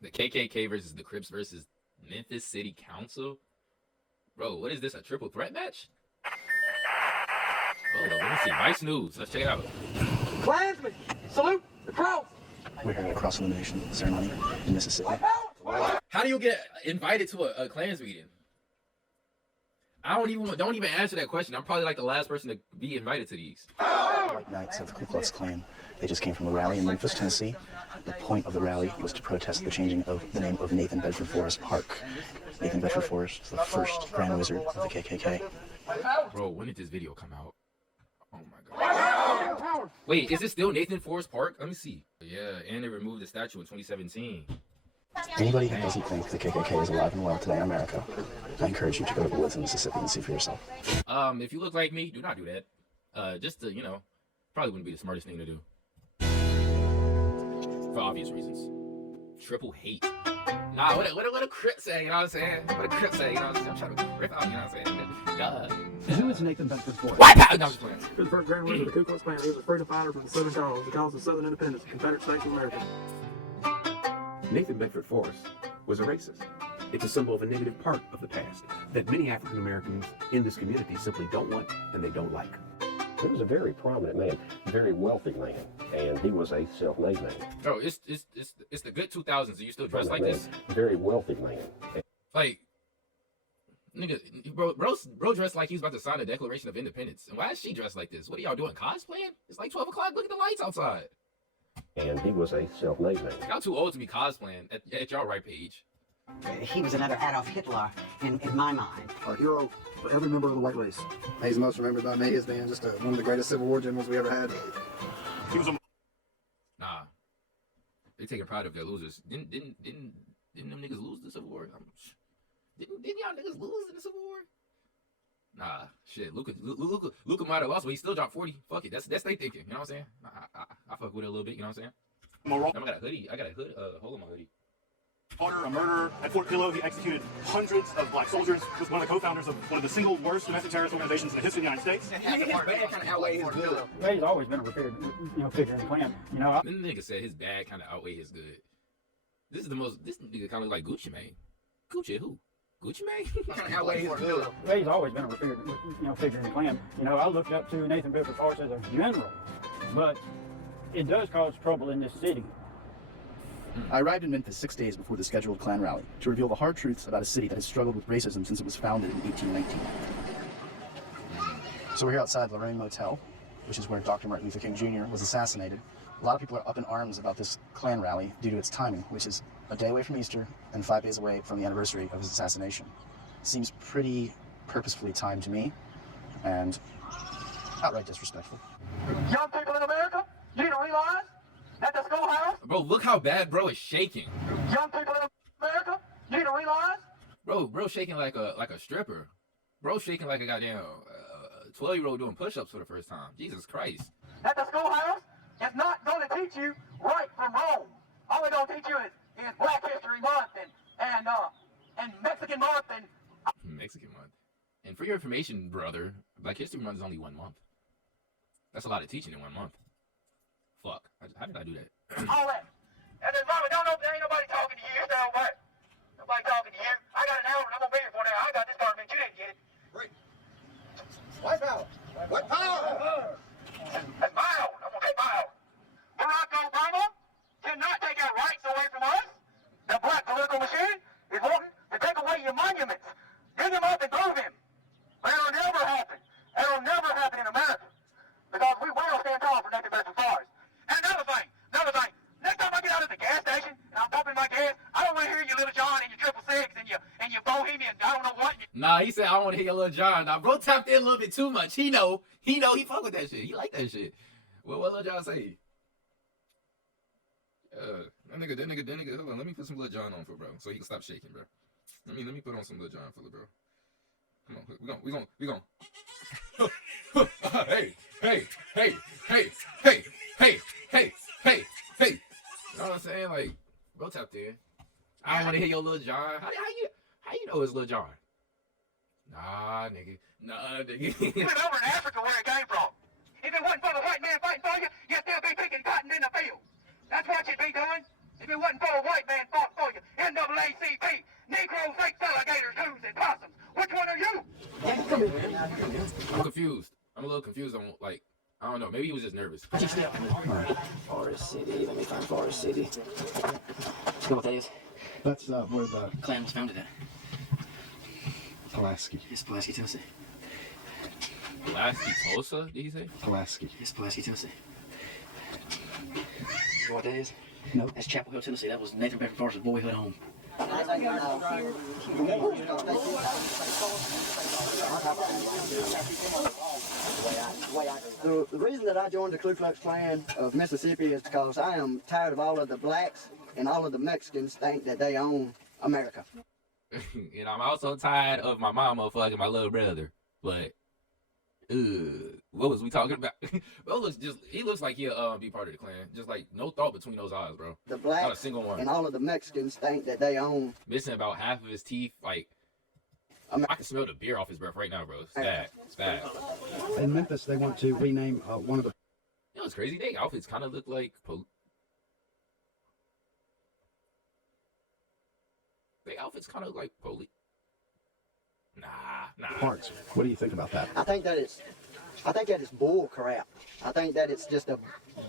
The KKK versus the Crips versus Memphis City Council. Bro, what is this? A triple threat match? Hold on, let me see. Vice News. Let's check it out. Klansmen, salute the cross. We're having a cross elimination ceremony in Mississippi. How do you get invited to a Klans meeting? I don't even answer that question. I'm probably like the last person to be invited to these. White Knights of the Ku Klux Klan. They just came from a rally in Memphis, Tennessee. The point of the rally was to protest the changing of the name of Nathan Bedford Forrest Park. Nathan Bedford Forrest is the first Grand Wizard of the KKK. Bro, when did this video come out? Oh my god. Wait, is it still Nathan Forrest Park? Let me see. Yeah, and they removed the statue in 2017. Anybody who doesn't think the KKK is alive and well today in America, I encourage you to go to the woods in Mississippi and see for yourself. If you look like me, do not do that. Just to, probably wouldn't be the smartest thing to do. For obvious reasons. Triple hate. Nah, what a Crip say, you know what I'm saying? What a Crip say, you know what I'm saying? I'm trying to rip out, you know what I'm saying? Duh. Who is Nathan Bedford Forrest? Wipe out! No, I'm just playing. He was the first Grand Wizard of the Ku Klux Klan. He was a freedom fighter from the Southern cause. He caused the Southern independence, the Confederate States of America. Nathan Bedford Forrest was a racist. It's a symbol of a negative part of the past that many African Americans in this community simply don't want and they don't like. He was a very prominent man, very wealthy man, and he was a self-made man. Bro, it's the good 2000s. Are you still dressed like this? Very wealthy man. Like, nigga, bro dressed like he was about to sign the Declaration of Independence. And why is she dressed like this? What are y'all doing, cosplaying? It's like 12 o'clock. Look at the lights outside. And he was a self-made man. Y'all too old to be cosplaying at y'all right age. He was another Adolf Hitler in my mind. A hero for every member of the white race. He's most remembered by me as being just one of the greatest Civil War generals we ever had. He was a Nah, they taking pride of their losers. Didn't them niggas lose the Civil War? Didn't y'all niggas lose in the Civil War? Nah, shit. Luka might have lost, but he still dropped 40. Fuck it, that's they thinking. You know what I'm saying? I fuck with it a little bit. You know what I'm saying? I got a hoodie. I got a hood. Hold on, my hoodie. A murderer at Fort Pillow. He executed hundreds of black soldiers. He was one of the co-founders of one of the single worst domestic terrorist organizations in the history of the United States. He's always been a revered, figure in the Klan. This nigga said his bad kind of outweigh his good. This nigga kind of like Gucci Mane. Gucci who? Gucci Mane? Kind of outweigh his good. He's always been a revered, figure in the Klan. I looked up to Nathan Bedford Forrest as a general, but it does cause trouble in this city. I arrived in Memphis 6 days before the scheduled Klan rally to reveal the hard truths about a city that has struggled with racism since it was founded in 1819. So we're here outside Lorraine Motel, which is where Dr. Martin Luther King Jr. was assassinated. A lot of people are up in arms about this Klan rally due to its timing, which is a day away from Easter and 5 days away from the anniversary of his assassination. Seems pretty purposefully timed to me, and outright disrespectful. young people in America. You need to realize that the schoolhouse. Bro, look how bad bro is shaking. Young people in America. You need to realize. Bro shaking like a stripper. Bro shaking like a goddamn 12-year-old doing push-ups for the first time. Jesus Christ. That the schoolhouse is not going to teach you right from wrong. All they're going to teach you is Black History Month and Mexican Month and Mexican Month. And for your information, brother, Black History Month is only 1 month. That's a lot of teaching in 1 month. Fuck. How did I do that? all that. And then, Mama, don't know, there ain't nobody talking to you. You're still what? Nobody talking to you. I got an hour and I'm going to be here for an hour. I got this garbage. You didn't get it. Great. White power. White power. That's my hour. I'm going to take my hour. Barack Obama cannot take our rights away from us. The black political machine is wanting to take away your monuments. Dig him up and prove him. But it'll never happen. It'll never happen in America. Because we will stand tall for Nathan Bedford Forrest. And another thing. Next time I get out at the gas station and I'm pumping my gas, I don't want to hear you Little John and your 666 and your Bohemian, I don't know what. Nah, he said I want to hear your Lil John. Nah, bro tapped in a little bit too much. He fuck with that shit. He like that shit. Well, what Lil John say? That nigga, hold on, let me put some Lil John on for bro, so he can stop shaking, bro. Let me put on some Lil John for the bro. Come on, we gon' hey. You know what I'm saying? Like, bro tapped in. I don't want to hear your Lil John. How you know it's Lil John? Nah, nigga. You went over in Africa where it came from. If it wasn't for the white man fighting for you, you'd still be picking cotton in the field. That's what you'd be doing if it wasn't for a white man fought for you. confused on like I don't know. Maybe he was just nervous. Forest City. Let me find Forest City. You know what that is? That's where the Klan was founded at. Pulaski. It's Pulaski, Tennessee. Pulaski, Tulsa? Did he say? Pulaski. It's Pulaski, Tennessee. You know what that is? No. That's Chapel Hill, Tennessee. That was Nathan Bedford Forrest's boyhood home. The reason that I joined the Ku Klux Klan of Mississippi is because I am tired of all of the blacks and all of the Mexicans think that they own America. And I'm also tired of my mama fucking my little brother. But, what was we talking about? Bro, he looks like he'll be part of the Klan. Just like no thought between those eyes, bro. The blacks Not a single one. and all of the Mexicans think that they own. Missing about half of his teeth. Like, I can smell the beer off his breath right now, bro. It's bad. It's bad. In Memphis, they want to rename one of the. You know what's crazy? Their outfits kind of look like police. Nah. Parts. What do you think about that? I think that it's bull crap. I think that it's just a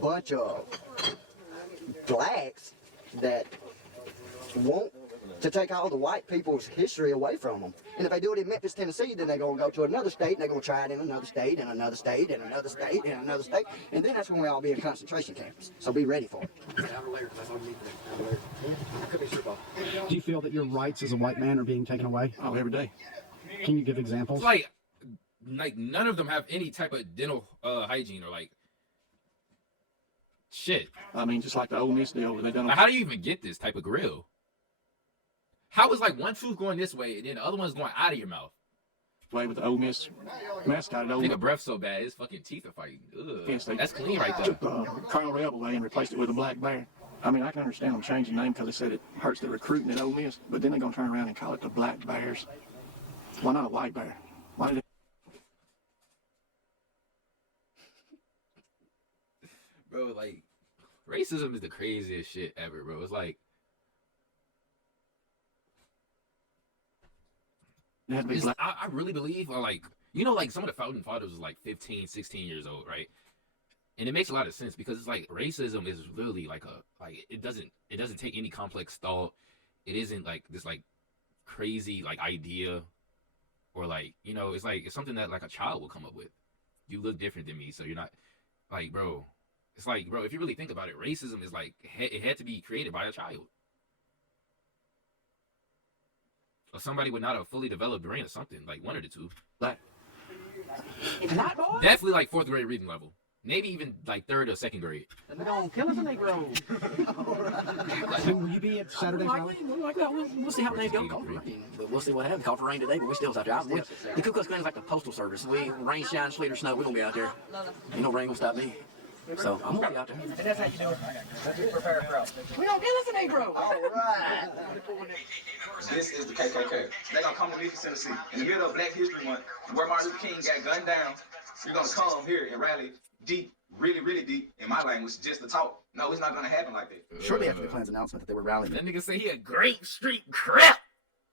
bunch of blacks that want to take all the white people's history away from them. And if they do it in Memphis, Tennessee, then they're going to go to another state, and they're going to try it in another state, and another state, and another state, and another state. And then that's when we all be in concentration camps. So be ready for it. Do you feel that your rights as a white man are being taken away? Oh, every day. Can you give examples? Like none of them have any type of dental hygiene or like shit. I mean, just like the Ole Miss deal, they done. Like, how do you even get this type of grill? How is like one tooth going this way and then the other one's going out of your mouth? Way with the Ole Miss mascot. Nigga breath so bad, his fucking teeth are fighting. Ugh. That's clean right there. Took Colonel Rebel away and replaced it with a black bear. I mean, I can understand them changing the name because they said it hurts the recruiting at Ole Miss, but then they're gonna turn around and call it the Black Bears. Why not a white bear? Why did it? Bro, like racism is the craziest shit ever, bro. It's like I really believe, like, you know, like some of the founding fathers was like 15, 16 years old, right? And it makes a lot of sense because it's like racism is really like it doesn't take any complex thought. It isn't like this like crazy like idea or like, you know, it's something that like a child will come up with. You look different than me, so you're not like, bro. It's like, bro, if you really think about it, racism is like it had to be created by a child. Or somebody with not a fully developed brain or something, like one of the two. Definitely like 4th grade reading level. Maybe even like 3rd or 2nd grade. They're gonna kill us in Negro. Will you be at Saturday's rally? We'll see how things go. We'll see what happens. Called for rain today, but we still out there. The Ku Klux Klan is like the postal service. Rain, shine, sleet, or snow, we're gonna be out there. Ain't no rain gonna stop me. So I'm gonna be out there. And that's how you do it. Prepare a crowd. We don't kill us in Negro. All right. This is the KKK. They're gonna come to Memphis, Tennessee, in the middle of Black History Month, where Martin Luther King got gunned down. You're gonna come here and rally deep, really, really deep, in my language, just to talk. No, it's not gonna happen like that. Shortly after the Klan's announcement that they were rallying, That nigga say he a Grape Street Crip.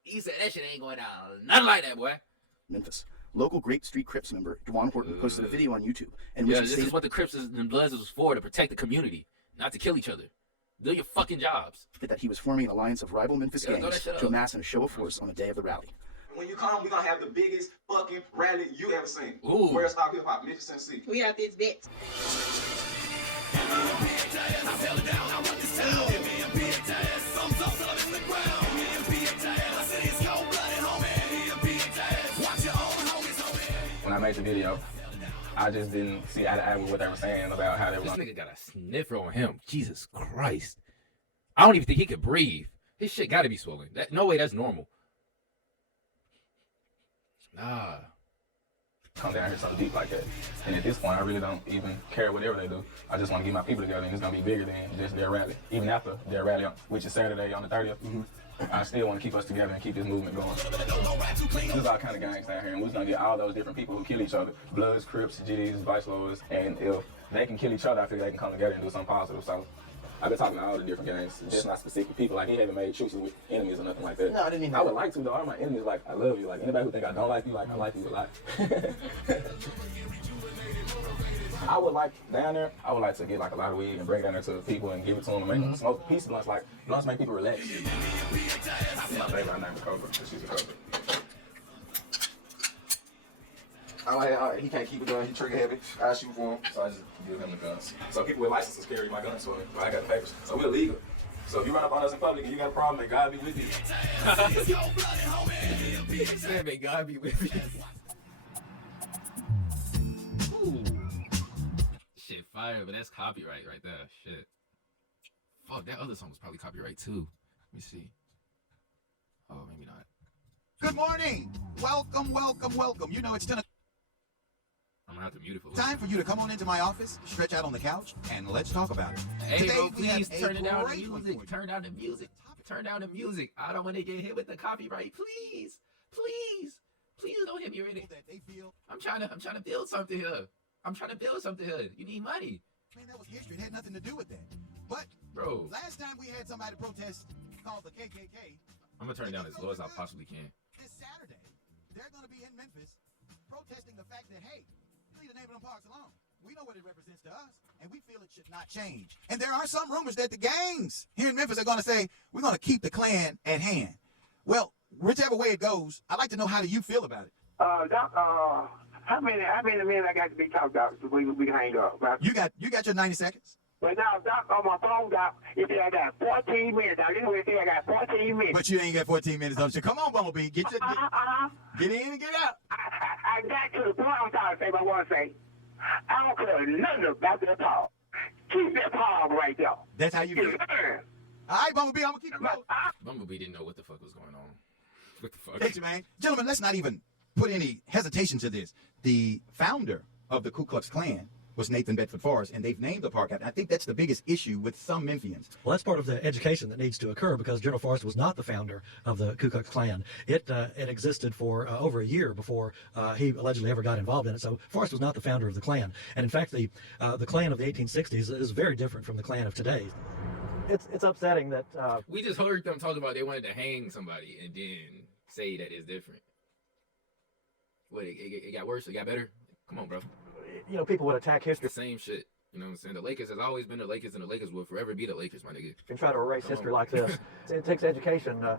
He said that shit ain't going down. Nothing like that, boy. Memphis, local Grape Street Crips member Dwan Horton posted a video on YouTube in which Yeah, he this stated is what the Crips and Bloods was for, to protect the community, not to kill each other. Do your fucking jobs. that he was forming an alliance of rival Memphis Yeah, throw gangs that shit to up. amass in a show of force on the day of the rally. When you come, we're gonna have the biggest fucking rally you ever seen. Ooh. Where's Stop Hip Hop, Memphis, Tennessee. We have this bet. When I made the video, I just didn't see eye to eye with what they were saying about how they were. This nigga got a sniffer on him. Jesus Christ. I don't even think he could breathe. His shit gotta be swollen. No way that's normal. Nah. Come down here so deep like that. And at this point, I really don't even care whatever they do. I just want to get my people together, and it's going to be bigger than just their rally. Even after their rally, which is Saturday on the 30th, I still want to keep us together and keep this movement going. There's all kind of gangs down here, and we're going to get all those different people who kill each other. Bloods, Crips, GDs, Vice Lords, and if they can kill each other, I figure they can come together and do something positive. So I've been talking to all the different gangs, just not specific people. Like, he haven't made truces with enemies or nothing like that. No, I didn't even. I would like to, though. All my enemies, like, I love you. Like, anybody who think I don't like you, like, I like you a lot. I would like down there. I would like to get like a lot of weed and bring it down there to the people and give it to them and make them smoke peace blunts. Like blunts make people relax. My favorite name is Cobra. She's a Cobra. He can't keep it going. He trigger heavy. I shoot for him, so I just give him the guns. So people with licenses carry my guns for me. But I got the papers, so we're legal. So if you run up on us in public and you got a problem, may God be with you. May God be with you. Ooh. Shit, fire, but that's copyright right there. Shit. Fuck, that other song was probably copyright too. Let me see. Oh, maybe not. Good morning. Welcome, welcome, welcome. You know it's 10 I'm gonna have to mute it for time for you to come on into my office, stretch out on the couch, and let's talk about it. Hey, Today, bro, we have please a turn down the great one music. for you. Turn down the music. Turn down the music. I don't want to get hit with the copyright. Please, please, please don't hit me with it. That they feel, I'm trying to build something here. You need money, man, that was history. It had nothing to do with that. But bro. last time we had somebody protest called the KKK. I'm gonna turn it down as low as I possibly can. This Saturday, they're going to be in Memphis protesting the fact that, hey, leave the name of them parks alone. We know what it represents to us, and we feel it should not change. And there are some rumors that the gangs here in Memphis are going to say, we're going to keep the Klan at hand. Well, whichever way it goes, I'd like to know, how do you feel about it? Doc, how many men I got to be talked about so we hang up? Right? You got your 90 seconds. But now, Doc, on my phone, Doc, it said I got 14 minutes. Doc, this is what it said, I got 14 minutes. But you ain't got 14 minutes, don't you? Come on, Bumblebee. Get in and get out. I got to the point I'm trying to say, but I want to say, I don't care nothing about that Paul. Keep that Paul right there. That's how you feel. All right, Bumblebee, I'm going to keep it rolling. Bumblebee didn't know what the fuck was going on. What the fuck? Thank you, man. Gentlemen, let's not even put any hesitation to this. The founder of the Ku Klux Klan was Nathan Bedford Forrest, and they've named the park after. I think that's the biggest issue with some Memphians. Well, that's part of the education that needs to occur, because General Forrest was not the founder of the Ku Klux Klan. It existed for over a year before he allegedly ever got involved in it. So Forrest was not the founder of the Klan. And in fact, the Klan of the 1860s is very different from the Klan of today. It's upsetting that we just heard them talk about they wanted to hang somebody and then say that it's different. What, it got worse? It got better? Come on, bro. You know, people would attack history. The same shit. You know what I'm saying? The Lakers has always been the Lakers, and the Lakers will forever be the Lakers, my nigga. And try to erase history like this. It takes education to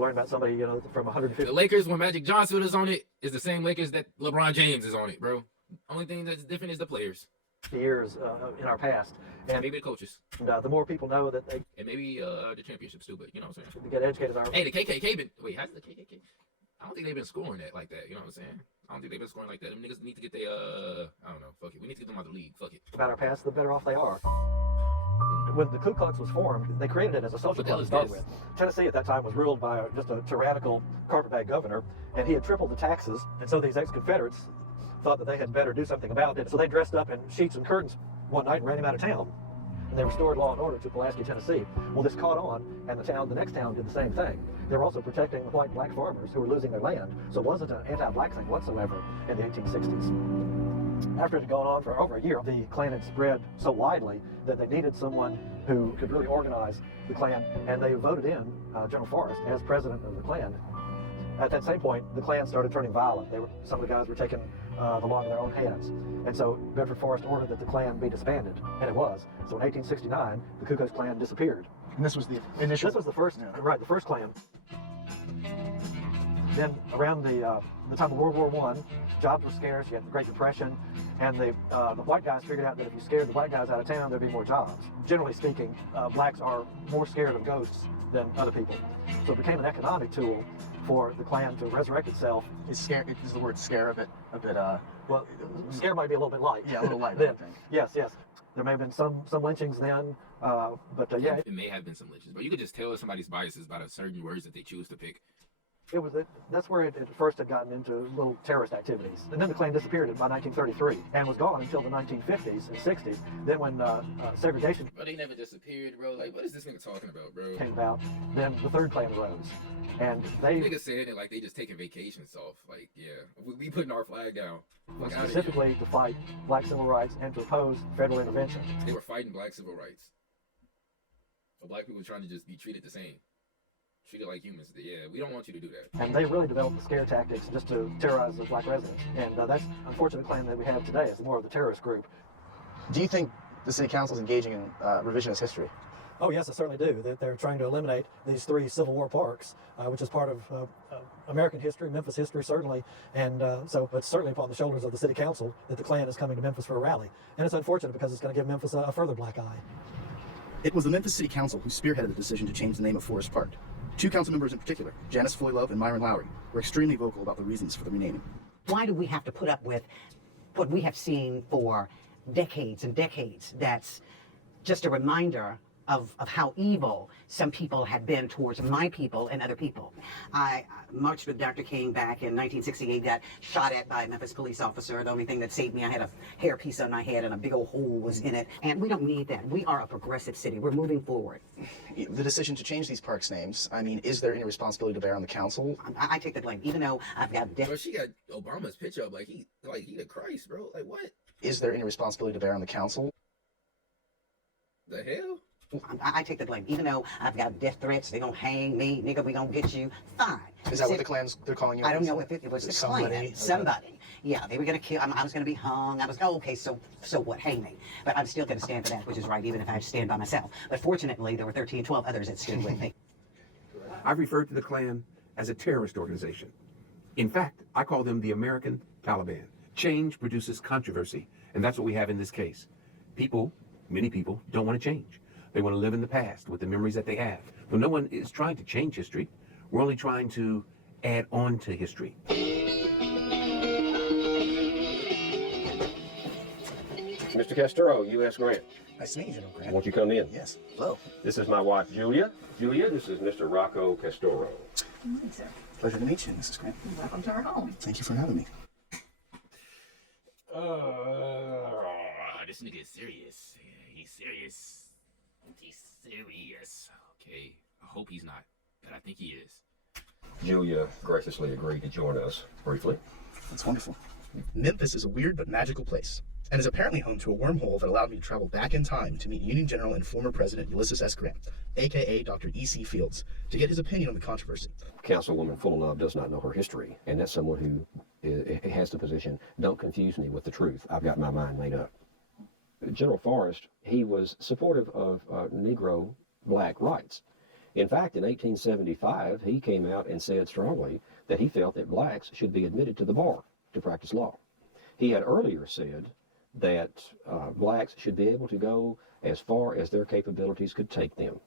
learn about somebody, you know, from 150. The Lakers, when Magic Johnson is on it, is the same Lakers that LeBron James is on it, bro. Only thing that's different is the players. Years in our past. And maybe the coaches. And the more people know that they... And maybe the championships too, but you know what I'm saying? To get educated. Hey, the KKK been... Wait, how's the KKK? I don't think they've been scoring that like that, you know what I'm saying? I don't think they've been scoring like that. Them niggas need to get their, I don't know, fuck it. We need to get them out of the league, fuck it. About our past, the better off they are. When the Ku Klux was formed, they created it as a social club to start with. Tennessee at that time was ruled by just a tyrannical carpetbag governor, and he had tripled the taxes, and so these ex-Confederates thought that they had better do something about it. So they dressed up in sheets and curtains one night and ran him out of town. And they restored law and order to Pulaski, Tennessee. Well, this caught on, and the next town did the same thing. They were also protecting the white black farmers who were losing their land, so it wasn't an anti-black thing whatsoever in the 1860s. After it had gone on for over a year, the Klan had spread so widely that they needed someone who could really organize the Klan, and they voted in General Forrest as president of the Klan. At that same point, the Klan started turning violent. Some of the guys were taking the law into their own hands. And so Bedford Forrest ordered that the Klan be disbanded, and it was. So in 1869, the Ku Klux Klan disappeared. And this was the initial... This was the first, right, the first Klan. Then around the time of World War I, jobs were scarce, you had the Great Depression, and the white guys figured out that if you scared the white guys out of town, there'd be more jobs. Generally speaking, blacks are more scared of ghosts than other people. So it became an economic tool for the Klan to resurrect itself. Is the word scare a bit well, scare might be a little bit light. Yeah, a little light, then. I think. Yes. There may have been some lynchings then, but yeah. It may have been some lynchings, but you could just tell somebody's biases by the certain words that they choose to pick. That's where it first had gotten into little terrorist activities. And then the Klan disappeared by 1933 and was gone until the 1950s and 60s. Then when segregation... But they never disappeared, bro. Like, what is this nigga talking about, bro? ...came about, then the third Klan arose. And they... Niggas saying it like they just taking vacations off. Like, yeah, we putting our flag down. Specifically to fight black civil rights and to oppose federal intervention. They were fighting black civil rights. For black people trying to just be treated the same. Treated like humans. Yeah, we don't want you to do that. And they really developed the scare tactics just to terrorize the black residents. And that's unfortunate Klan that we have today. It's more of the terrorist group. Do you think the city council is engaging in revisionist history? Oh yes, I certainly do. They're trying to eliminate these 3 Civil War parks, which is part of American history, Memphis history certainly, and so it's certainly upon the shoulders of the city council that the Klan is coming to Memphis for a rally. And it's unfortunate because it's going to give Memphis a further black eye. It was the Memphis City Council who spearheaded the decision to change the name of Forest Park. 2 council members in particular, Janice Foylove and Myron Lowry, were extremely vocal about the reasons for the renaming. Why do we have to put up with what we have seen for decades and decades? That's just a reminder of how evil some people had been towards my people and other people. I marched with Dr. King back in 1968, got shot at by a Memphis police officer. The only thing that saved me, I had a hairpiece on my head and a big old hole was in it. And we don't need that. We are a progressive city. We're moving forward. The decision to change these parks' names, I mean, is there any responsibility to bear on the council? I take the blame, even though I've got... Bro, she got Obama's picture up like he the Christ, bro. Like, what? Is there any responsibility to bear on the council? The hell? I take the blame. Even though I've got death threats, they gonna hang me, nigga, we gonna get you. Fine. Is that what the Klans, they're calling you? I don't know if it was the Klan. Somebody. Yeah, they were gonna kill, I was gonna be hung. Okay, so what, hang me. But I'm still gonna stand for that, which is right, even if I have to stand by myself. But fortunately, there were 12 others that stood with me. I've referred to the Klan as a terrorist organization. In fact, I call them the American Taliban. Change produces controversy, and that's what we have in this case. Many people don't want to change. They want to live in the past with the memories that they have. But no one is trying to change history. We're only trying to add on to history. Mr. Castro, U.S. Grant. Nice to meet you, General Grant. Won't you come in? Yes. Hello. This is my wife, Julia. Julia, this is Mr. Rocco Castoro. Good morning, sir. Pleasure to meet you, Mrs. Grant. Welcome to our home. Thank you for having me. This nigga is serious. He's serious. He's serious. Okay. I hope he's not, but I think he is. Julia graciously agreed to join us briefly. That's wonderful. Memphis is a weird but magical place, and is apparently home to a wormhole that allowed me to travel back in time to meet Union General and former President Ulysses S. Grant, aka Dr. E.C. Fields, to get his opinion on the controversy. Councilwoman Fullilove does not know her history, and that's someone who has the position, don't confuse me with the truth. I've got my mind made up. General Forrest, he was supportive of Negro black rights. In fact, in 1875, he came out and said strongly that he felt that blacks should be admitted to the bar to practice law. He had earlier said that blacks should be able to go as far as their capabilities could take them.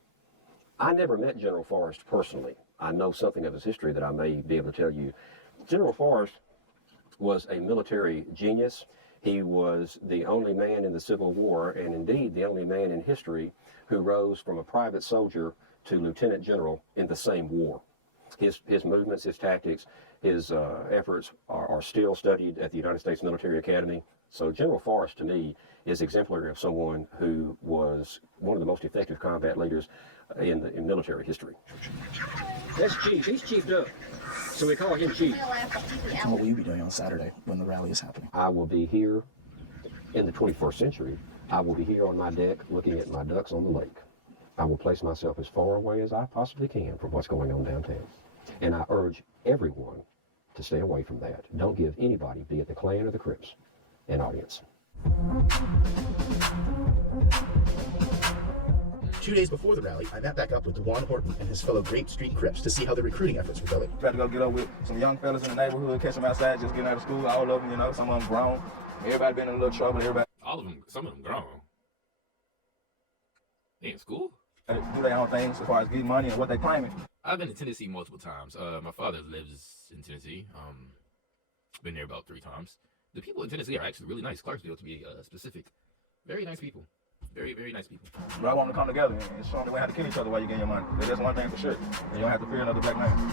I never met General Forrest personally. I know something of his history that I may be able to tell you. General Forrest was a military genius. He was the only man in the Civil War, and indeed the only man in history who rose from a private soldier to lieutenant general in the same war. His movements, his tactics, his efforts are still studied at the United States Military Academy. So General Forrest, to me, is exemplary of someone who was one of the most effective combat leaders in military history. That's Chief. He's chiefed up, so we call him Chief. And what will you be doing on Saturday when the rally is happening? I will be here in the 21st century. I will be here on my deck looking at my ducks on the lake. I will place myself as far away as I possibly can from what's going on downtown. And I urge everyone to stay away from that. Don't give anybody, be it the Klan or the Crips, an audience. 2 days before the rally, I met back up with DeJuan Horton and his fellow Grape Street Crips to see how the recruiting efforts were going. Tried to go get up with some young fellas in the neighborhood, catch them outside, just getting out of school. All of them, you know, some of them grown. Everybody been in a little trouble. All of them, some of them grown. They in school? Do their own things as far as getting money and what they claiming. I've been to Tennessee multiple times. My father lives in Tennessee. Been there about 3 times. The people in Tennessee are actually really nice. Clarksville, to be specific. Very nice people. Very, very nice people. But I want them to come together and show them the way how to kill each other while you get your money. That's one thing for sure. And you don't have to fear another black man.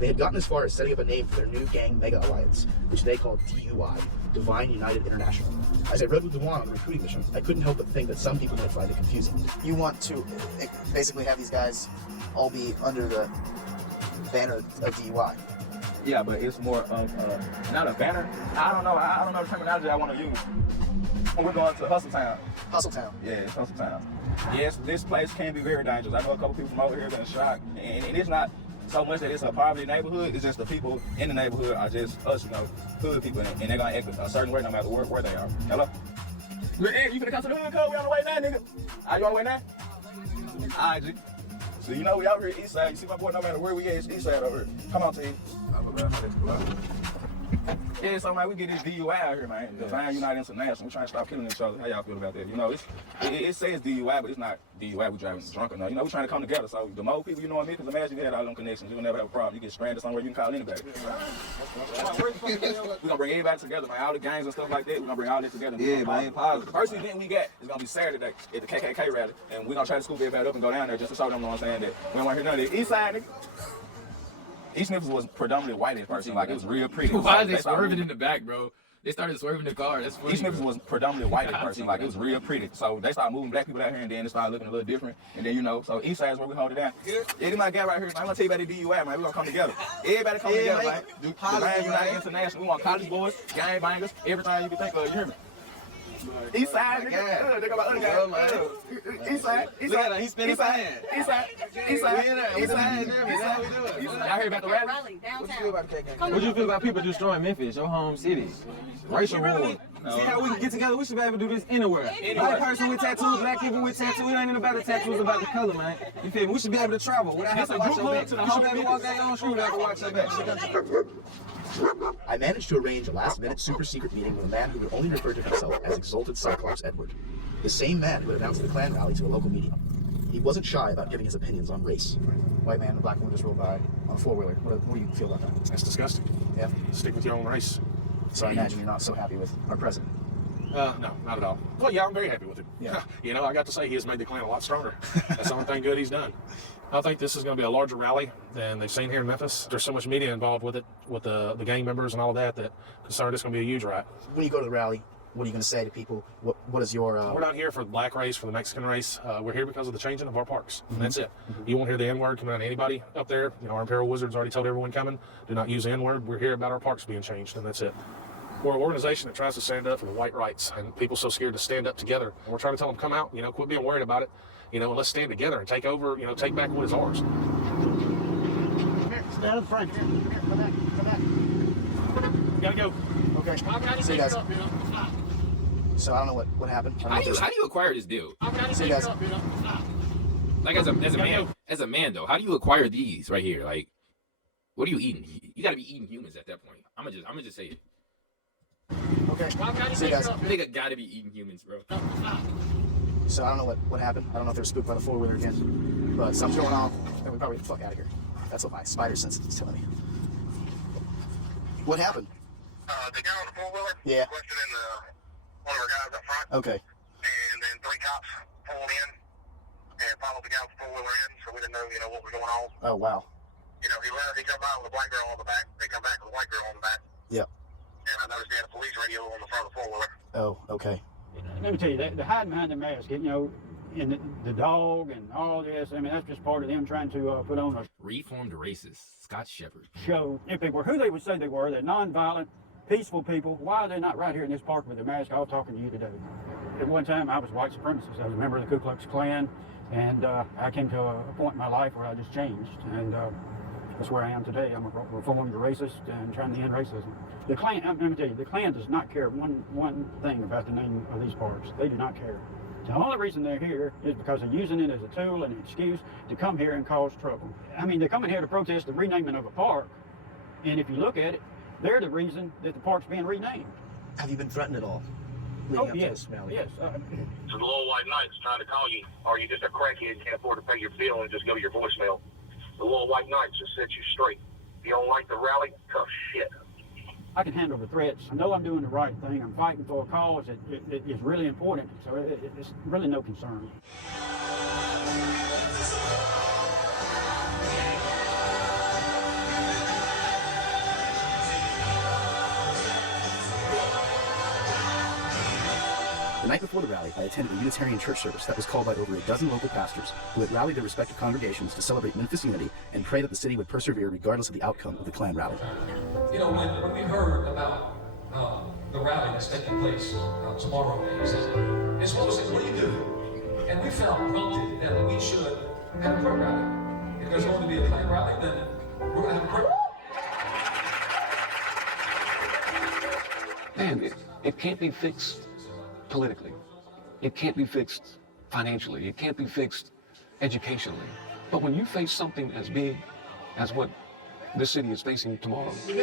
They had gotten as far as setting up a name for their new gang mega alliance, which they called DUI, Divine United International. As I rode with DeJuan on the recruiting mission, I couldn't help but think that some people might find it confusing. You want to basically have these guys all be under the banner of DUI? Yeah, but it's more of not a banner. I don't know the terminology I want to use. We're going to Hustle Town. Hustle Town? Yeah, it's Hustle Town. Yes, this place can be very dangerous. I know a couple people from over here been shot, and it's not so much that it's a poverty neighborhood. It's just the people in the neighborhood are just us, you know, hood people, and they're gonna act a certain way no matter where they are. Hello? Hey, you finna come to the hood, cuz? We on the way now, nigga. Are you on the way now? All right, G. So you know we out here east side. You see my boy, no matter where we at, it's east side over here. Come on, team. Yeah, so man, we get this DUI out here, man. Divine United International. We trying to stop killing each other. How y'all feel about that? You know, it says DUI, but it's not DUI. We driving drunk or nothing. You know, we trying to come together. So the more people you know in me, because imagine you had all them connections, you'll never have a problem. You get stranded somewhere, you can call anybody. We're gonna bring everybody together, man. All the gangs and stuff like that. We're gonna bring all that together. Yeah, man. The first event we got is gonna be Saturday at the KKK rally, and we're gonna try to scoop everybody up and go down there just to show them, you know what I'm saying, that we don't want to hear none of that. East side, nigga. East Memphis was predominantly white at first. Like, it was real pretty. Why is they swerving in the back, bro? They started swerving the car. That's funny. East Memphis was predominantly white at first. Like, it was real pretty. So they started moving black people out here, and then it started looking a little different. And then, you know, so East Side is where we hold it down. Yeah, this my guy right here. I'm gonna tell you about the DUI, man. We're gonna come together. Everybody come together, man. Divine United International. We want college boys, gang bangers, everything you can think of. You hear me? East side, nigga. They got my other guy. East side. East side. He's spinning side. East side. East side. East side. Y'all hear about the rally? What you feel about KKK? What you feel about people destroying Memphis, your home city? Racial war. See how we can get together? We should be able to do this anywhere. Black person with tattoos, black people with tattoos. It ain't even about the tattoos, it's about the color, man. You feel me? We should be able to travel without having to watch your back. You should be able to walk down your own street without having to watch your back. I managed to arrange a last-minute super-secret meeting with a man who would only refer to himself as Exalted Cyclops Edward, the same man who had announced the Klan rally to a local media. He wasn't shy about giving his opinions on race. White man, a black woman just rolled by on a four-wheeler. What do you feel about that? That's disgusting. Yeah? Stick with your own race. So I imagine you're not so happy with our president. No, not at all. Well, yeah, I'm very happy with him. Yeah. You know, I got to say he has made the Klan a lot stronger. That's the only thing good he's done. I think this is going to be a larger rally than they've seen here in Memphis. There's so much media involved with it, with the gang members and all of that, concerned it's going to be a huge riot. When you go to the rally, what are you going to say to people? What is your... We're not here for the black race, for the Mexican race. We're here because of the changing of our parks. And that's it. You won't hear the N-word coming out of anybody up there. You know, our Imperial Wizards already told everyone coming, do not use the N-word. We're here about our parks being changed, and that's it. We're an organization that tries to stand up for the white rights, and people so scared to stand up together. And we're trying to tell them, come out, you know, quit being worried about it, you know, and let's stand together and take over, you know, take back what is ours. Stay out of the frame. Come back. You gotta go. Okay. See you guys. So I don't know what happened. How do you acquire this deal? See you guys. Like as a man though, how do you acquire these right here? Like, what are you eating? You gotta be eating humans at that point. I'm gonna just say it. Okay. See you guys. Nigga gotta be eating humans, bro. So I don't know what happened. I don't know if they're spooked by the four-wheeler again, but something's going on, and we probably get the fuck out of here. That's what my spider sense is telling me. What happened? The guy on the four-wheeler. Yeah. Questioning one of our guys up front. Okay. And then 3 cops pulled in and followed the guy with the four-wheeler in, so we didn't know, you know, what was going on. Oh wow. You know, he come by with a black girl on the back. They come back with a white girl on the back. Yep. And I noticed they had a police radio on the front of the four-wheeler. Oh, okay. Let me tell you, they're hiding behind the mask, you know, and the dog and all this. I mean, that's just part of them trying to put on a reformed racist Scott Shepherd show. If they were who they would say they were, they're nonviolent, peaceful people. Why are they not right here in this park with their mask off talking to you today? At one time, I was white supremacist. I was a member of the Ku Klux Klan, and I came to a point in my life where I just changed, and that's where I am today. I'm a reformed racist and trying to end racism. The Klan, let me tell you, the Klan does not care one thing about the name of these parks. They do not care. The only reason they're here is because they're using it as a tool and an excuse to come here and cause trouble. I mean, they're coming here to protest the renaming of a park, and if you look at it, they're the reason that the park's being renamed. Have you been threatened at all? Oh, yes. Yes. So the little white knight's trying to call you, or you just a crackhead, can't afford to pay your bill and just go to your voicemail. The little white knights just set you straight. If you don't like the rally, tough shit. I can handle the threats. I know I'm doing the right thing. I'm fighting for a cause that is really important, so it's really no concern. The night before the rally, I attended a Unitarian church service that was called by over a dozen local pastors who had rallied their respective congregations to celebrate Memphis unity and pray that the city would persevere regardless of the outcome of the Klan rally. You know, when we heard about the rally that's taking place tomorrow, he said, and so said, what do you do? And we felt prompted that we should have a prayer rally. If there's going to be a Klan rally, then we're going to have a prayer rally. Man, it can't be fixed politically. It can't be fixed financially. It can't be fixed educationally. But when you face something as big as what this city is facing tomorrow, we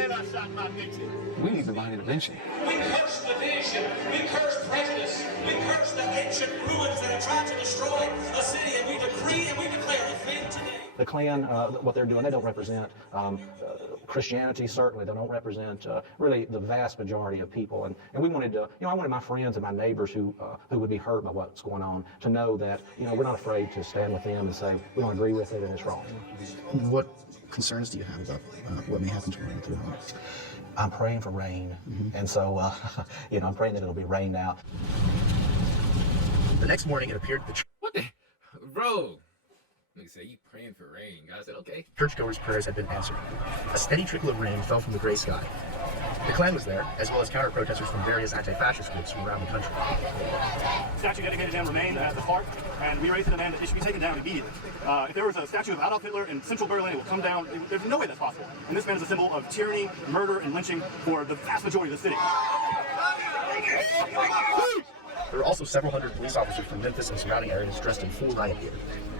need divine intervention. We curse division. We curse prejudice. We curse the ancient ruins that have tried to destroy a city, and we decree and we declare a thing today. The Klan, what they're doing, they don't represent Christianity, certainly. They don't represent really the vast majority of people. And we wanted to, I wanted my friends and my neighbors who would be hurt by what's going on to know that, we're not afraid to stand with them and say, we don't agree with it and it's wrong. What concerns do you have about what may happen tomorrow through the house? I'm praying for rain. And so, I'm praying that it'll be rain now. The next morning, it appeared the What the? Bro. They say you praying for rain. God said, okay. churchgoers' prayers had been answered. A steady trickle of rain fell from the gray sky. The Klan was there, as well as counter-protesters from various anti-fascist groups from around the country. Statue dedicated to him remained at the park, and we raised the demand that it should be taken down immediately. If there was a statue of Adolf Hitler in central Berlin, it would come down. There's no way that's possible. And this man is a symbol of tyranny, murder, and lynching for the vast majority of the city. There were also several hundred police officers from Memphis and surrounding areas dressed in full riot gear.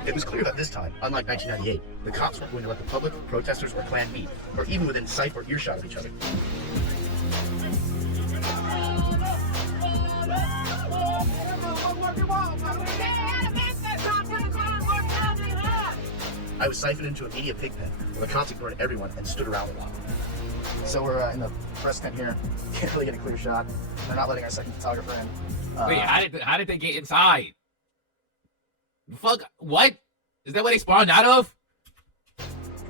It was clear that this time, unlike 1998, the cops weren't going to let the public, protesters, or Klan meet, or even within sight or earshot of each other. I was siphoned into a media pig pen, where the cops ignored everyone and stood around a lot. So we're in the press tent here. Can't really get a clear shot. We're not letting our second photographer in. Wait, how did they get inside? Fuck, what? Is that what they spawned out of?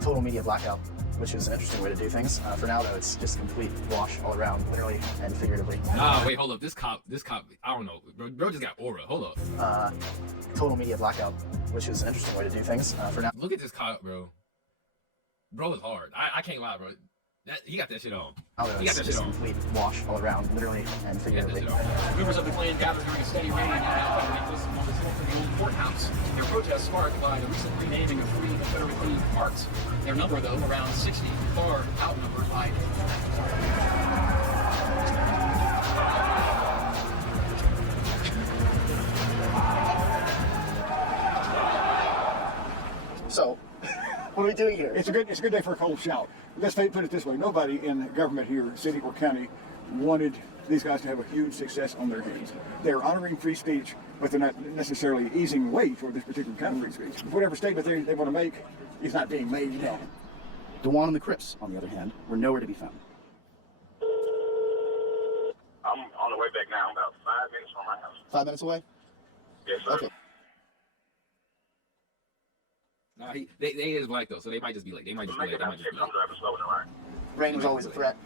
Total media blackout, which is an interesting way to do things. For now, though, it's just a complete wash all around, literally and figuratively. Wait, hold up. This cop, I don't know. Bro just got aura. Hold up. Total media blackout, which is an interesting way to do things. For now. Look at this cop, bro. Bro is hard. I can't lie, bro. He got that shit on. He got that shit on. Complete wash all around, literally and figuratively. Members of the Klan gathered during a steady rain underneath the old courthouse. Their protest sparked by the recent renaming of 3 Confederate parks. Their number, though, around 60, far outnumbered by. So, what are we doing here? It's a good day for a cold shower. Let's put it this way: nobody in government here, city or county, wanted these guys to have a huge success on their hands. They're honoring free speech, but they're not necessarily easing way toward this particular kind of free speech. Whatever statement they want to make is not being made now. DeJuan and the Crips, on the other hand, were nowhere to be found. I'm on the way back now. I'm about 5 minutes from my house. 5 minutes away? Yes, sir. Okay. Nah, they is black though, so they might just be like, I'm driving slow in the line. Rain was always a threat.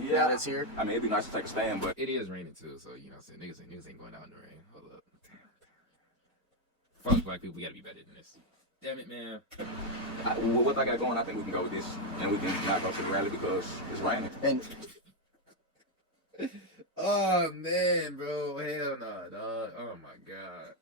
Yeah, now it's here. I mean, it'd be nice to take a stand, but it is raining too, so you know what I'm saying? Niggas ain't going out in the rain. Hold up. Fuck black people, we gotta be better than this. Damn it, man. What I got going, I think we can go with this, and we can not go to the rally because it's raining. And oh man, bro, hell no, dog. Oh my god.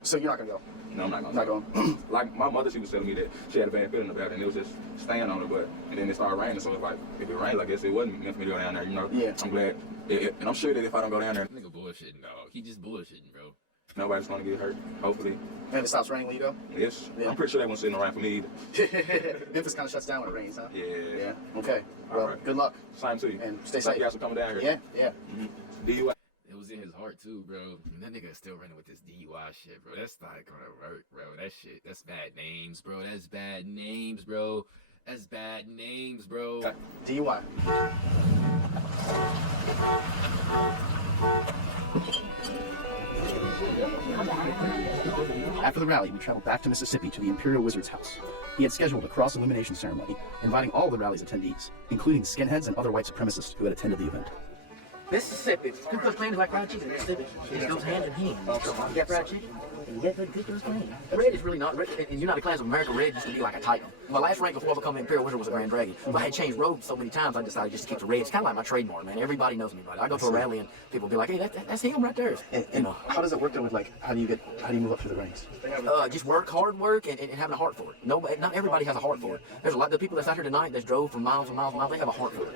So you're not gonna go? No, I'm not gonna. Not going. Like my mother, she was telling me that she had a bad feeling about it, and it was just staying on it. But and then it started raining, so it's like if it rained, I guess it wasn't meant for me to go down there. You know? Yeah. I'm glad, and I'm sure that if I don't go down there, Nigga bullshitting, dog. He just bullshitting, bro. nobody's gonna get hurt. Hopefully. And it stops raining when you go? Yes. Yeah. I'm pretty sure they won't sit in the rain for me either. Memphis kind of shuts down when it rains, huh? Yeah. Yeah. Okay. Well, good luck. Same to you. And stay Thank safe. you guys for coming down here. Yeah. Yeah. Mm-hmm. DUI. It was in his heart too, bro. And that nigga is still running with this DUI shit, bro. That's not gonna work, bro. That shit, that's bad names, bro. That's bad names, bro. That's bad names, bro. DUI. After the rally, we traveled back to Mississippi to the Imperial Wizard's house. He had scheduled a cross-illumination ceremony, inviting all the rally's attendees, including skinheads and other white supremacists who had attended the event. Mississippi. Ku Klux Klan is like fried chicken in Mississippi. It goes hand in hand. You get fried chicken, and you get the Ku Klux Klan. Red is really not, red, in United Clans of America, red used to be like a titan. My last rank before becoming Imperial Wizard was a Grand Dragon. But I had changed robes so many times, I decided just to keep the red. It's kind of like my trademark, man. Everybody knows me by it. I go to a rally and people be like, hey, that's him right there. And how does it work though with like, how do you move up through the ranks? Just hard work, and having a heart for it. Not everybody has a heart for it. There's a lot of people that's out here tonight that drove for miles and miles and miles, they have a heart for it.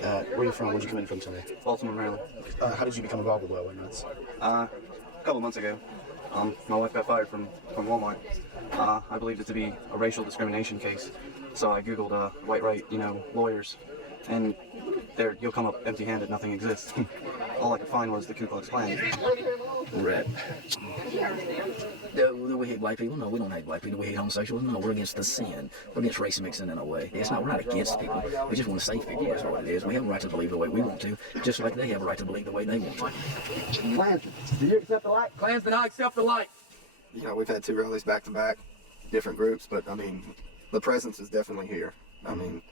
Where are you from? Where'd you come in from today? Baltimore, Maryland. How did you become involved with White Nuts? A couple months ago, my wife got fired from Walmart. I believed it to be a racial discrimination case, so I googled white right, lawyers, and there you'll come up empty-handed. Nothing exists. All I could find was the Ku Klux Klan. Red. Do we hate black people? No, we don't hate black people. We hate homosexuals? No, we're against the sin. We're against race mixing in a way. We're not against people. We just want to save people. That's what it is. We have a right to believe the way we want to, just like they have a right to believe the way they want to. Klansmen, do you accept the light? Klansmen, I accept the light. We've had 2 rallies back to back, different groups, but I mean, the presence is definitely here. I mean,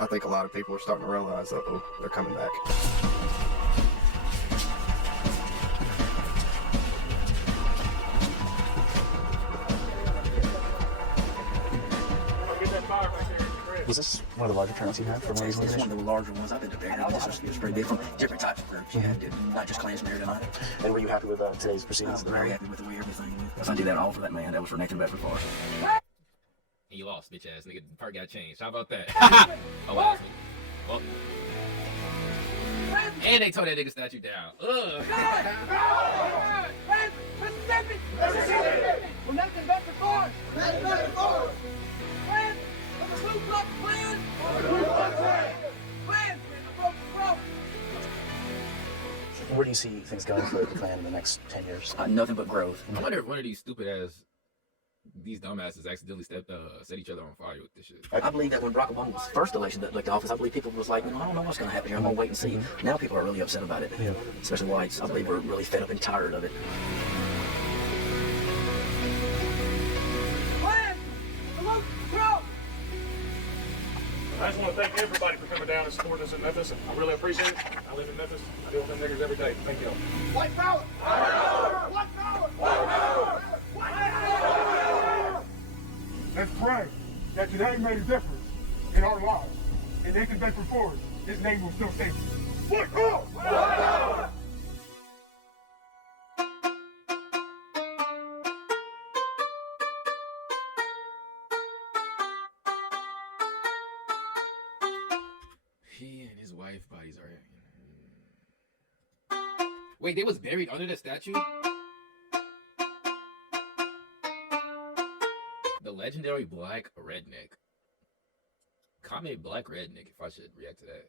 I think a lot of people are starting to realize that they're coming back. Was this one of the larger turnouts you had for one of these It's one of the larger ones. I've been to there. This was pretty big from different types of groups. Yeah, not just Klansmen here tonight. And were you happy with today's proceedings? I'm very happy with the way everything went. If I did that all for that man, that was for Nathan Bedford Forrest. And you lost, bitch ass nigga. The part got changed. How about that? Oh, wow. Well. And they tore that nigga statue down. Ugh. Mississippi! Mississippi! For Nathan Bedford Forrest! Nathan Bedford Forrest! Klan of the Ku Klux Klan! Ku Klux Klan! Klan for the broken road! Where do you see things going for the Klan in the next 10 years? Nothing but growth. I wonder if one of these stupid ass, these dumbasses accidentally set each other on fire with this shit. I believe that when Barack Obama was first elected to office, I believe people was like, I don't know what's going to happen here. I'm going to wait and see. Now people are really upset about it, especially whites. I believe we're really fed up and tired of it. I just want to thank everybody for coming down and supporting us in Memphis. I really appreciate it. I live in Memphis. I deal with them niggers every day. Thank you all. White power! White power! White power! White power! White power! Let's pray that today made a difference in our lives. And Nathan Bedford Forrest, his name will still stay. White power! White power! He and his wife bodies are. Wait, they was buried under the statue? The legendary black redneck. Comment black redneck if I should react to that.